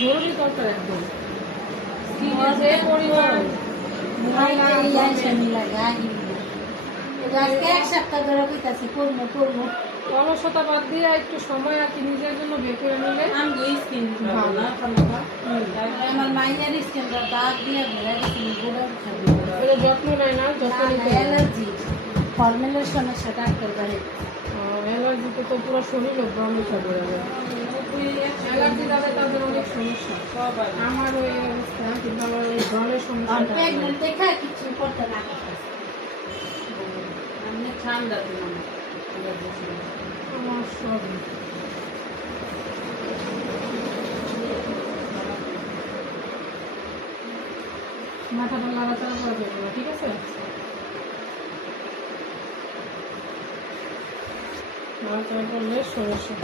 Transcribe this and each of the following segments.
জরুরি দরকার একদম স্কিনে যে পরিমাণ অলসতা বাদ দিয়ে একটু সময় আর কি নিজের জন্য বের করে নিলে আমার মায়ের স্কিনটা দাগ দিয়ে যত্ন নেয় না, যত্ন নিতে অ্যালার্জি হরমোনের সমস্যা ডাক্তার বাড়ি অ্যালার্জিতে তো পুরো শরীর ব্রহ্মচা পড়ে যায়। অ্যালার্জি তাদের অনেক সমস্যা, আমার ওই অবস্থা, কিন্তু আমার ওই ব্রণের সমস্যা দেখা কিছু করতে না ঠান্ডা আমার সব মাথাটা নাড়াচাড়া করা যাবে না, ঠিক আছে? নাড়াচাড়া করলে সমস্যা।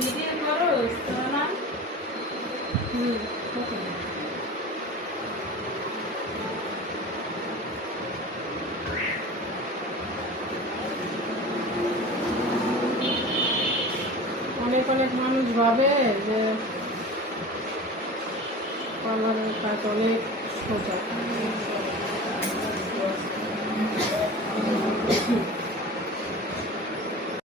ভিডিও করো না অনেক অনেক মানুষ ভাবে যে পার্লারের কাজ অনেক সোজা।